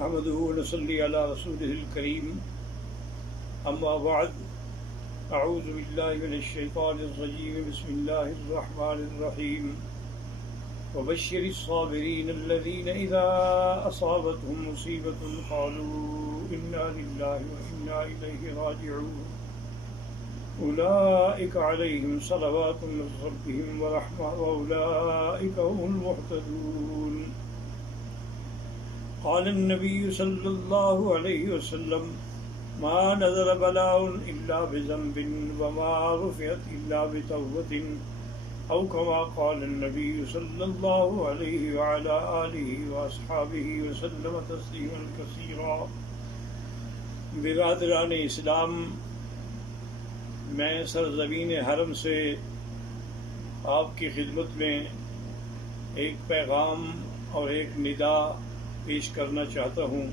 نحمده ونصلي على رسوله الكريم أما بعد أعوذ بالله من الشيطان الرجيم بسم الله الرحمن الرحيم وبشر الصابرين الذين إذا أصابتهم مصيبة قالوا إنا لله وإنا إليه راجعون أولئك عليهم صلوات من ربهم ورحمة وأولئك هم المهتدون قال النبي صلى الله عليه وسلم ما نزل بلاء إلا بذنب وما رفعت إلا بتوبة أو كما قال النبي صلى الله عليه وعلى آله وأصحابه وسلم تسليما كثيرا۔ برادران اسلام، میں سرزمین حرم سے آپ کی خدمت میں ایک پیغام اور ایک ندا پیش کرنا چاہتا ہوں۔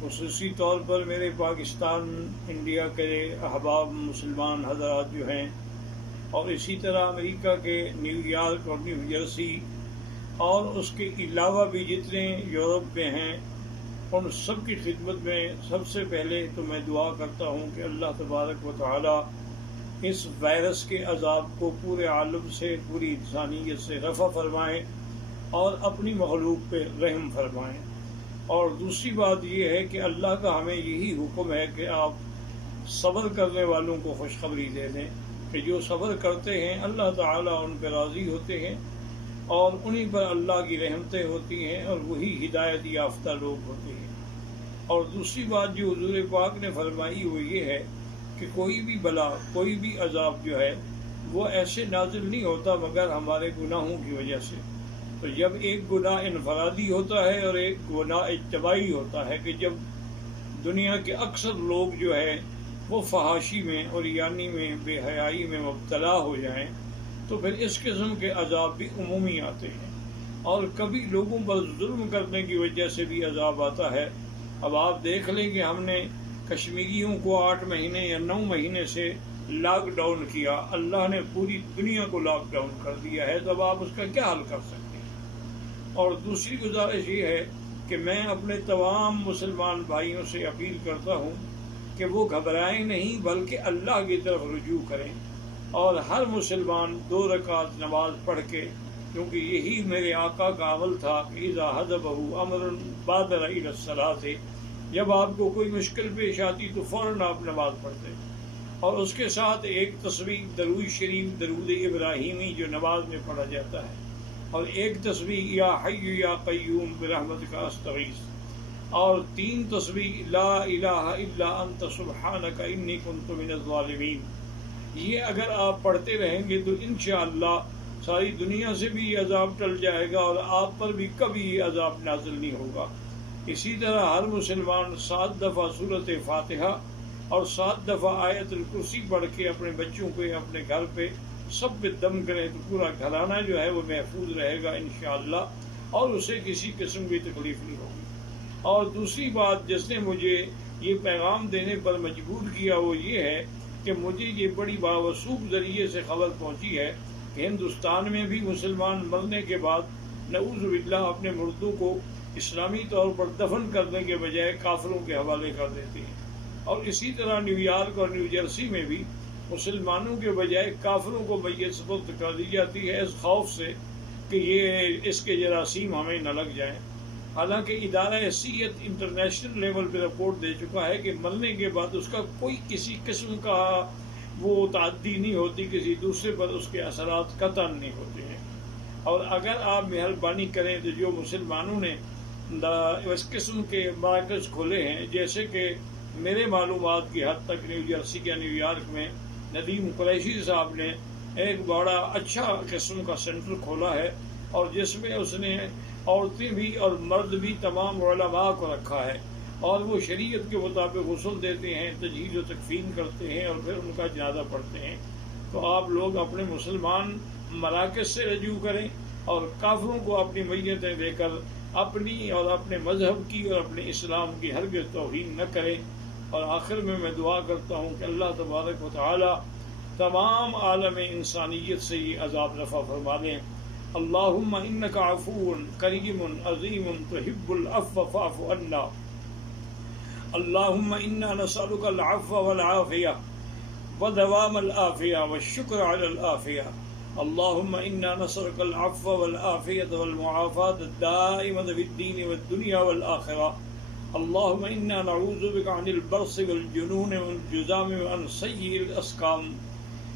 خصوصی طور پر میرے پاکستان انڈیا کے احباب مسلمان حضرات جو ہیں، اور اسی طرح امریکہ کے نیو یارک اور نیو جرسی اور اس کے علاوہ بھی جتنے یورپ میں ہیں، ان سب کی خدمت میں سب سے پہلے تو میں دعا کرتا ہوں کہ اللہ تبارک و تعالی اس وائرس کے عذاب کو پورے عالم سے، پوری انسانیت سے رفع فرمائیں اور اپنی مخلوق پہ رحم فرمائیں۔ اور دوسری بات یہ ہے کہ اللہ کا ہمیں یہی حکم ہے کہ آپ صبر کرنے والوں کو خوشخبری دے دیں کہ جو صبر کرتے ہیں اللہ تعالیٰ ان پہ راضی ہوتے ہیں اور انہی پر اللہ کی رحمتیں ہوتی ہیں اور وہی ہدایت یافتہ لوگ ہوتے ہیں۔ اور دوسری بات جو حضور پاک نے فرمائی وہ یہ ہے کہ کوئی بھی بلا، کوئی بھی عذاب جو ہے وہ ایسے نازل نہیں ہوتا مگر ہمارے گناہوں کی وجہ سے۔ تو جب ایک گناہ انفرادی ہوتا ہے اور ایک گناہ اجتماعی ہوتا ہے کہ جب دنیا کے اکثر لوگ جو ہے وہ فحاشی میں اور یعنی میں، بے حیائی میں مبتلا ہو جائیں، تو پھر اس قسم کے عذاب بھی عمومی آتے ہیں، اور کبھی لوگوں پر ظلم کرنے کی وجہ سے بھی عذاب آتا ہے۔ اب آپ دیکھ لیں کہ ہم نے کشمیریوں کو 8 مہینے یا 9 مہینے سے لاک ڈاؤن کیا، اللہ نے پوری دنیا کو لاک ڈاؤن کر دیا ہے، تو اب آپ اس کا کیا حل کر سکتے ہیں؟ اور دوسری گزارش یہ ہے کہ میں اپنے تمام مسلمان بھائیوں سے اپیل کرتا ہوں کہ وہ گھبرائیں نہیں بلکہ اللہ کی طرف رجوع کریں، اور ہر مسلمان 2 رکعت نماز پڑھ کے، کیونکہ یہی میرے آقا کا عمل تھا کہ اذا حضبہ امر بادر الی الصلاۃ، جب آپ کو کوئی مشکل پیش آتی تو فوراً آپ نماز پڑھتے، اور اس کے ساتھ ایک تسبیح درود شریف، درود ابراہیمی جو نماز میں پڑھا جاتا ہے، اور ایک تسبیح یا حی یا قیوم برحمتک استغیث، اور 3 تسبیح لا الہ الا انت سبحانک انی کنت من الظالمین۔ یہ اگر آپ پڑھتے رہیں گے تو انشاءاللہ ساری دنیا سے بھی یہ عذاب ٹل جائے گا اور آپ پر بھی کبھی یہ عذاب نازل نہیں ہوگا۔ اسی طرح ہر مسلمان 7 دفعہ سورۃ فاتحہ اور 7 دفعہ آیت الکرسی پڑھ کے اپنے بچوں پہ، اپنے گھر پہ سب پہ دم کریں تو پورا گھرانہ جو ہے وہ محفوظ رہے گا انشاءاللہ، اور اسے کسی قسم کی تکلیف نہیں ہوگی۔ اور دوسری بات جس نے مجھے یہ پیغام دینے پر مجبور کیا وہ یہ ہے کہ مجھے یہ بڑی باوثوق ذریعے سے خبر پہنچی ہے کہ ہندوستان میں بھی مسلمان مرنے کے بعد نعوذ باللہ اپنے مردوں کو اسلامی طور پر دفن کرنے کے بجائے کافروں کے حوالے کر دیتے ہیں، اور اسی طرح نیو یارک اور نیو جرسی میں بھی مسلمانوں کے بجائے کافروں کو میت سپرد کر دی جاتی ہے، اس خوف سے کہ یہ اس کے جراثیم ہمیں نہ لگ جائیں۔ حالانکہ ادارہ صحت انٹرنیشنل لیول پہ رپورٹ دے چکا ہے کہ مرنے کے بعد اس کا کوئی کسی قسم کا وہ تعدی نہیں ہوتی، کسی دوسرے پر اس کے اثرات قطعاً نہیں ہوتے ہیں۔ اور اگر آپ مہربانی کریں تو جو مسلمانوں نے اس قسم کے مراکز کھولے ہیں، جیسے کہ میرے معلومات کی حد تک نیو جرسی یا نیو یارک میں ندیم قریشی صاحب نے ایک بڑا اچھا قسم کا سینٹر کھولا ہے، اور جس میں اس نے عورتیں بھی اور مرد بھی تمام علماء کو رکھا ہے، اور وہ شریعت کے مطابق غسل دیتے ہیں، تجہیز و تکفین کرتے ہیں، اور پھر ان کا جنازہ پڑھتے ہیں۔ تو آپ لوگ اپنے مسلمان مراکز سے رجوع کریں اور کافروں کو اپنی میتیں دے کر اپنی اور اپنے مذہب کی اور اپنے اسلام کی ہرگز توہین نہ کریں۔ اور آخر میں دعا کرتا ہوں کہ اللہ تبارک و تعالی تمام عالم انسانیت سے یہ عذاب رفع فرما دیں، اللهم إنك عفو كريم عظيم تحب العفو فاعف عنا. اللهم إنا نسألك العفو والعافية ودوام العافية والشكر على العافية. اللهم إنا نسألك العفو والعافية والمعافاة الدائمة في الدين والدنيا والآخرة. اللهم إنا نعوذ بك عن البرص والجنون والجذام وعن سيء الأسقام.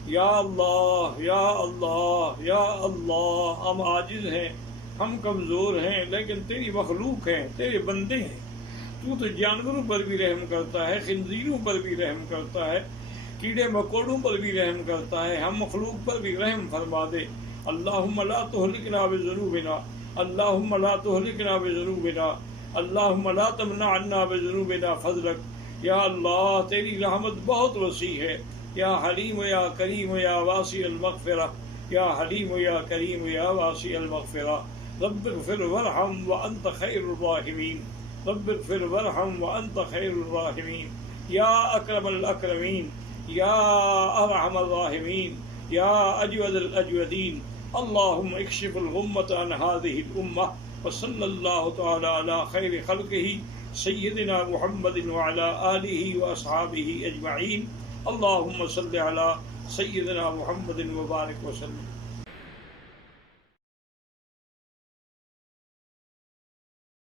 یا اللہ یا اللہ یا اللہ، ہم عاجز ہیں، ہم کمزور ہیں، لیکن تیری مخلوق ہیں، تیرے بندے ہیں. تو جانوروں پر بھی رحم کرتا ہے، خنزیروں پر بھی رحم کرتا ہے، کیڑے مکوڑوں پر بھی رحم کرتا ہے، ہم مخلوق پر بھی رحم فرما دے. اللہم لا تہلکنا بذنوبنا، اللہم لا تہلکنا بذنوبنا، اللہم لا تمنع عنا بذنوبنا فضلک. یا اللہ تیری رحمت بہت وسیع ہے. یا حلیم یا کریم یا واسع المغفرہ، یا حلیم یا کریم یا واسع المغفرہ. رب اغفر وارحم وانت خیر الراحمین، رب اغفر وارحم وانت خیر الراحمین. یا اکرم الاکرمین، یا ارحم الراحمین، یا اجود الاجودین. اللہم اکشف الغمۃ عن هذه الامہ، وصلی اللہ تعالی علی خیر خلقہ سیدنا محمد وعلی آلہ واصحابہ اجمعین. اللہم صلی علی سیدنا محمد وبارک وسلم.